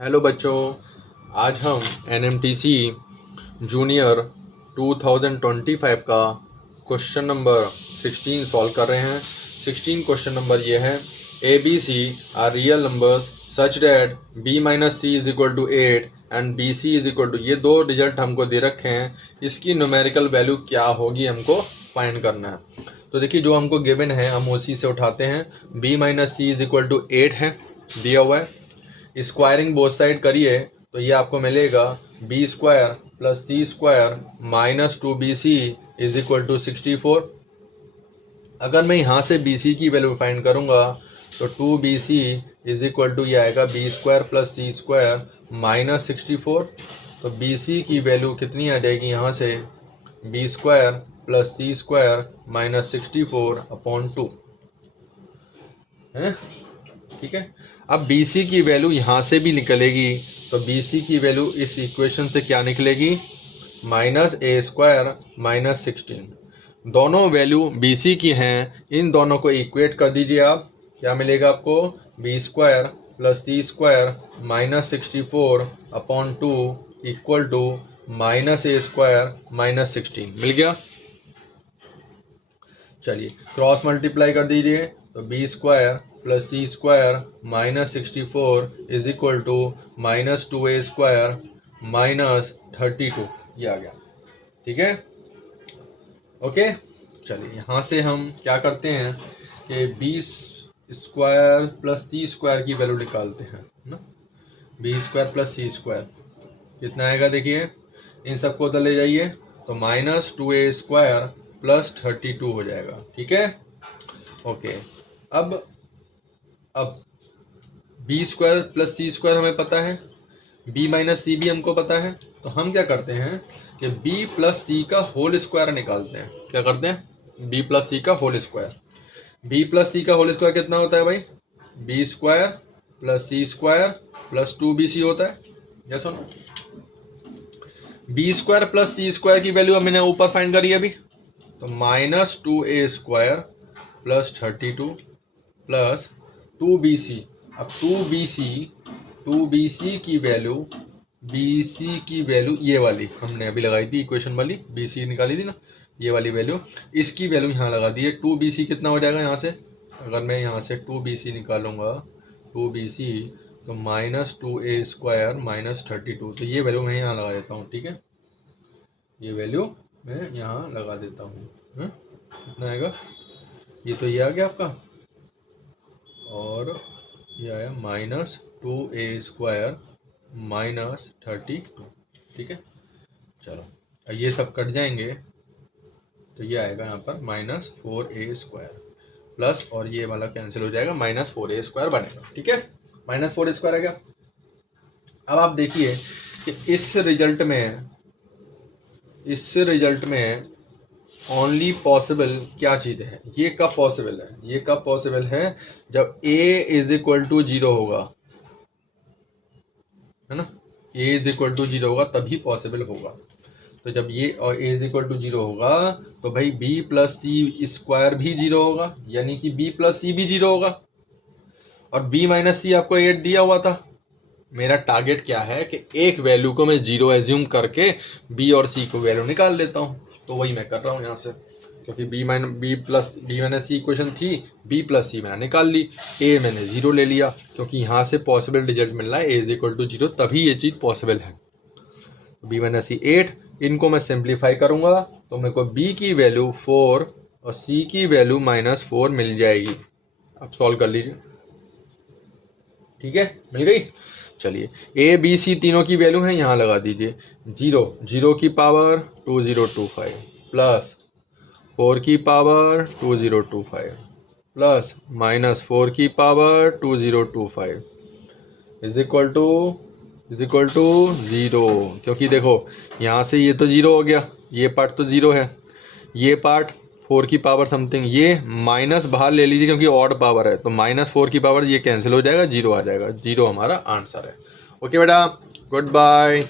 Hello बच्चों, आज हम NMTC जूनियर 2025 का क्वेश्चन नंबर 16 सॉल्व कर रहे हैं। 16 क्वेश्चन नंबर ये है, A B C are real numbers such that b minus C is equal to 8 and B C is equal to, ये दो रिजल्ट हमको दे रखे हैं, इसकी न्यूमेरिकल वैल्यू क्या होगी हमको फाइंड करना है। तो देखिए, जो हमको गिवन है हम उसी से उठाते हैं। b minus C is equal to 8 है, दिया हुआ है। स्क्वायरिंग बोथ साइड करिए तो ये आपको मिलेगा B square plus C square minus 2bc is equal to 64। अगर मैं यहाँ से bc की वैल्यू फाइंड करूँगा तो 2bc इज इक्वल टू ये आएगा B square plus C square minus 64। तो bc की वैल्यू कितनी आ जाएगी यहाँ से, B square plus C square minus 64 upon 2 है, ठीक है। अब BC की वैल्यू यहाँ से भी निकलेगी, तो BC की वैल्यू इस इक्वेशन से क्या निकलेगी, माइनस ए स्क्वायर माइनस 16। दोनों वैल्यू BC की हैं, इन दोनों को इक्वेट कर दीजिए आप, क्या मिलेगा आपको, B square plus C square minus 64 upon 2 equal to minus A square minus 16 मिल गया। चलिए क्रॉस मल्टीप्लाई कर दीजिए, तो B square plus C square minus 64 is equal to minus 2a square minus 32, ये आ गया, ठीक है। ओके, चलिए यहाँ से हम क्या करते हैं कि B square plus C square की वैल्यू निकालते हैं ना। B square plus C square कितना आएगा, देखिए इन सबको उधर ले जाइए, तो माइनस 2a स्क्वायर प्लस 32 हो जाएगा, ठीक है। ओके, अब B square plus C square हमें पता है, बी माइनस सी भी हमको पता है, तो हम क्या करते हैं कि बी प्लस सी का होल स्क्वायर निकालते हैं। क्या करते हैं, बी प्लस सी का होल स्क्वायर। बी प्लस सी का होल स्क्वायर कितना होता है भाई, B square plus C square plus 2bc होता है, या सुनो। B square plus C square की वैल्यू हमने ऊपर फाइंड करी अभी, तो minus 2a square plus 32 plus 2bc। अब 2bc की वैल्यू, bc की वैल्यू ये वाली हमने अभी लगाई थी, इक्वेशन वाली bc निकाली थी ना, ये वाली वैल्यू, इसकी वैल्यू यहाँ लगा दी है। 2bc कितना हो जाएगा यहाँ से, अगर मैं यहाँ से 2bc निकालूंगा, 2bc तो माइनस 2a स्क्वायर माइनस 32, तो ये वैल्यू मैं यहाँ लगा देता हूँ, ठीक है। ये वैल्यू मैं यहाँ लगा देता हूँ, कितना आएगा, ये तो ये आ गया आपका, और ये आया माइनस 2a स्क्वायर माइनस 32, ठीक है। चलो ये सब कट जाएंगे, तो ये आएगा यहाँ पर माइनस 4a स्क्वायर प्लस, और ये वाला कैंसिल हो जाएगा, माइनस 4a स्क्वायर बनेगा, ठीक है। माइनस 4a स्क्वायर आ गया। अब आप देखिए कि इस रिजल्ट में ओनली पॉसिबल क्या चीज़ है, ये कब पॉसिबल है, ये कब पॉसिबल है, जब a इज इक्वल टू 0 होगा, है ना, a इज इक्वल टू 0 होगा तभी पॉसिबल होगा। तो जब ये और a इज इक्वल टू 0 होगा तो भाई b प्लस सी स्क्वायर भी 0 होगा, यानी कि b प्लस सी भी 0 होगा, और b माइनस सी आपको 8 दिया हुआ था। मेरा टारगेट क्या है कि एक वैल्यू को मैं 0 एज्यूम करके b और c को वैल्यू निकाल लेता हूँ, तो वही मैं कर रहा हूँ यहाँ से, क्योंकि b माइनस सी इक्वेशन थी, b प्लस सी मैंने निकाल ली, a मैंने 0 ले लिया, क्योंकि यहाँ से पॉसिबल रिजल्ट मिल रहा है a इज इक्वल टू 0, तभी ये चीज़ पॉसिबल है। b माइनस सी 8, इनको मैं सिंप्लीफाई करूँगा तो मेरे को b की वैल्यू 4 और c की वैल्यू -4 मिल जाएगी। अब सॉल्व कर लीजिए, ठीक है, मिल गई। चलिए a b c तीनों की वैल्यू है, यहाँ लगा दीजिए, 0 की पावर 2025 प्लस 4 की पावर 2025 प्लस माइनस 4 की पावर 2025 इज इक्वल टू 0, क्योंकि देखो यहाँ से ये तो 0 हो गया, ये पार्ट तो 0 है, ये पार्ट 4 की पावर समथिंग, ये माइनस बाहर ले लीजिए क्योंकि ऑड पावर है, तो -4 की पावर ये कैंसिल हो जाएगा, 0 आ जाएगा, 0 हमारा आंसर है। ओके बेटा, गुड बाय।